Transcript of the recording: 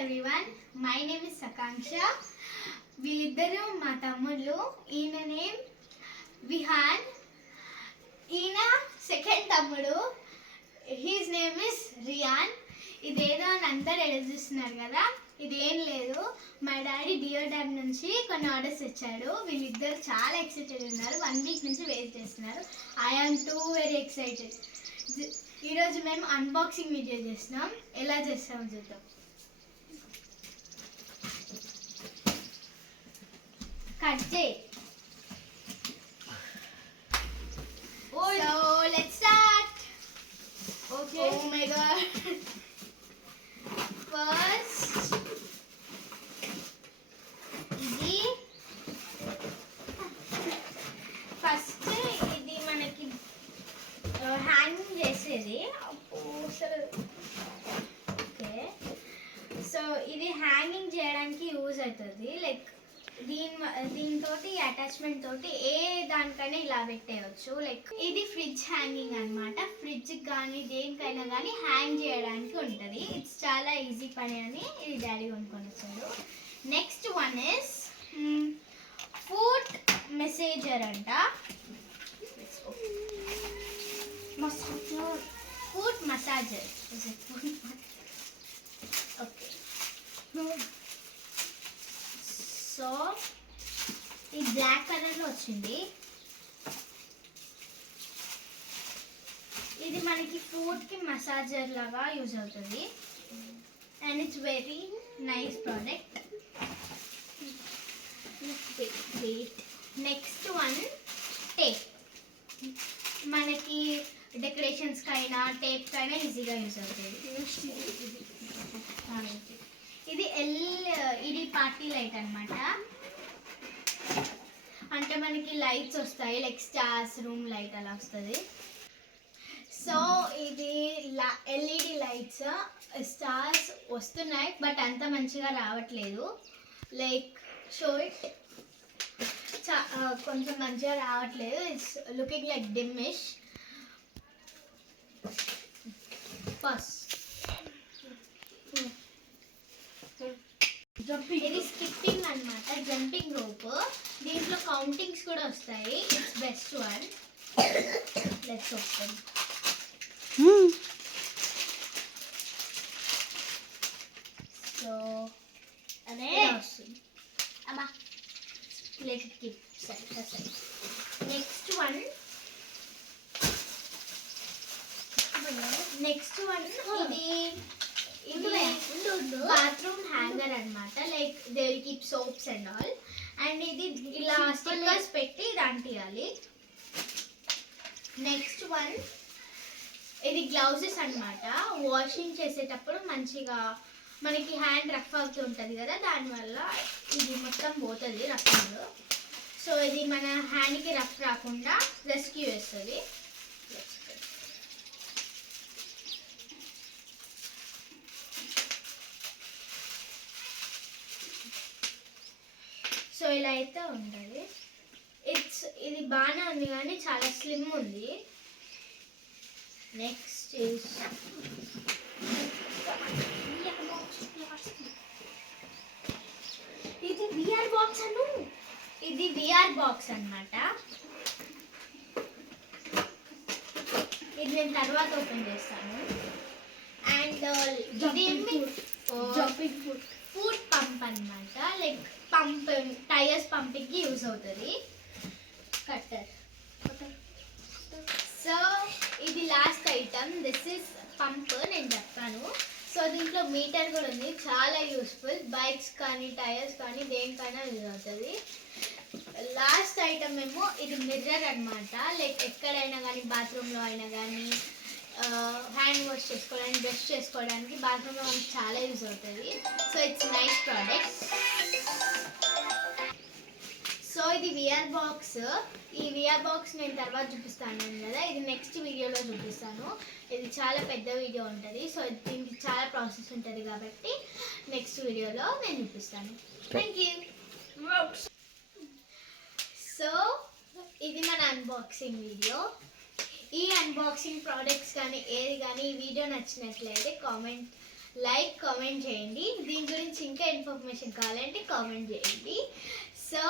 everyone, my name is Sakanksha. వీళ్ళిద్దరూ మా తమ్ముళ్ళు. ఈయన నేమ్ విహాన్, ఈయన సెకండ్ తమ్ముడు, హీజ్ నేమ్ ఇస్ రియాన్. ఇదేదో అని అందరు ఎదురుస్తున్నారు కదా, ఇదేం లేదు, మా డాడీ డియర్ డ్యామ్ నుంచి కొన్ని ఆర్డర్స్ ఇచ్చాడు. వీళ్ళిద్దరు చాలా ఎక్సైటెడ్ ఉన్నారు, 1 వీక్ నుంచి వెయిట్ చేస్తున్నారు. I'm two very excited. ఈరోజు మేము అన్బాక్సింగ్ వీడియో చేస్తున్నాం. ఎలా చేస్తామో చూద్దాం. కట్ చేయి. So let's start. Okay. Oh my god. First ఇది మనకి హ్యాంగింగ్ చేసేది. ఓకే, సో ఇది హ్యాంగింగ్ చేయడానికి యూజ్ అవుతుంది. లైక్ దీంతో అటాచ్మెంట్ తోటి ఏ దానికైనా ఇలా పెట్టేయచ్చు. లైక్ ఇది ఫ్రిడ్జ్ హ్యాంగింగ్ అనమాట. ఫ్రిడ్జ్ కానీ దేనికైనా కానీ హ్యాంగ్ చేయడానికి ఉంటుంది. ఇట్స్ చాలా ఈజీ పని అని ఇది డాడీ కొనుక్కొని వచ్చాడు. నెక్స్ట్ వన్ ఇస్ ఫుడ్ మెసేజర్ అంట. Food massager. ఓకే, సో ఇది బ్లాక్ కలర్లో వచ్చింది. ఇది మనకి ఫ్రూట్కి మసాజర్ లాగా యూజ్ అవుతుంది and it's very nice product. Next one tape. మనకి డెకరేషన్స్కి అయినా టేప్కి అయినా ఈజీగా యూజ్ అవుతుంది. ఇది ఎల్ఈడి పార్టీ లైట్ అనమాట. అంటే మనకి లైట్స్ వస్తాయి, లైక్ స్టార్స్, రూమ్ లైట్ అలా వస్తుంది. సో ఇది ఎల్ఈడి లైట్స్, స్టార్స్ వస్తున్నాయి బట్ అంత మంచిగా రావట్లేదు. లైక్ షో ఇట్, కొంచెం మంచిగా రావట్లేదు. It's looking like dimmish. First ఇది స్కిప్పింగ్ అనమాట, జంపింగ్ రోప్. దీంట్లో కౌంటింగ్స్ కూడా వస్తాయి. It's best one. Let's open. So అనే వస్తుంది అమ్మా. Let it keep side. Next one ఇది బాత్రూమ్ హ్యాంగర్ అనమాట. Like they will keep soaps and all. And ఇది ఇలా స్టిక్కర్స్ పెట్టి ఇది అంటియాలి. నెక్స్ట్ వన్ ఇది గ్లౌజెస్ అనమాట. వాషింగ్ చేసేటప్పుడు మంచిగా మనకి హ్యాండ్ రఫ్ అవుతుంటుంది కదా, దానివల్ల ఇది మొత్తం పోతుంది రఫ్లో. సో ఇది మన హ్యాండ్కి రఫ్ రాకుండా రెస్క్యూ చేస్తుంది. సో ఇలా అయితే ఉంటుంది. ఇది బాగానే ఉంది కానీ చాలా స్లిమ్ ఉంది. నెక్స్ట్ ఇది విఆర్ బాక్స్ ఇది విఆర్ బాక్స్ అనమాట. ఇది నేను తర్వాత ఓపెన్ చేస్తాను. అండ్ ఇది ఫుడ్ పంప్ అనమాట. లైక్ పంప్, టైర్స్ పంపింగ్కి యూజ్ అవుతుంది. కట్టర్. సో ఇది last item. This is pump. నేను చెప్పాను. సో దీంట్లో మీటర్ కూడా ఉంది, చాలా యూస్ఫుల్. బైక్స్ కానీ టైర్స్ కానీ దేనికైనా యూజ్ అవుతుంది. లాస్ట్ ఐటమ్ ఏమో ఇది మిర్రర్ అనమాట. లైక్ ఎక్కడైనా కానీ బాత్రూంలో అయినా కానీ హ్యాండ్ వాష్ చేసుకోవడానికి, బ్రష్ చేసుకోవడానికి బాత్రూంలో మనకి చాలా యూజ్ అవుతుంది. So it's nice product. So ఇది విఆర్ బాక్స్. ఈ విఆర్ బాక్స్ నేను తర్వాత చూపిస్తాను కదా, ఇది నెక్స్ట్ వీడియోలో చూపిస్తాను. ఇది చాలా పెద్ద వీడియో ఉంటుంది. సో దీనికి చాలా ప్రాసెస్ ఉంటుంది కాబట్టి నెక్స్ట్ వీడియోలో నేను చూపిస్తాను. Thank you. సో ఇది మన అన్బాక్సింగ్ వీడియో. ఈ అన్బాక్సింగ్ ప్రోడక్ట్స్ కానీ ఏది కానీ ఈ వీడియో నచ్చినట్లయితే కామెంట్ లైక్ కామెంట్ చేయండి. దీని గురించి ఇంకా ఇన్ఫర్మేషన్ కావాలంటే కామెంట్ చేయండి. సో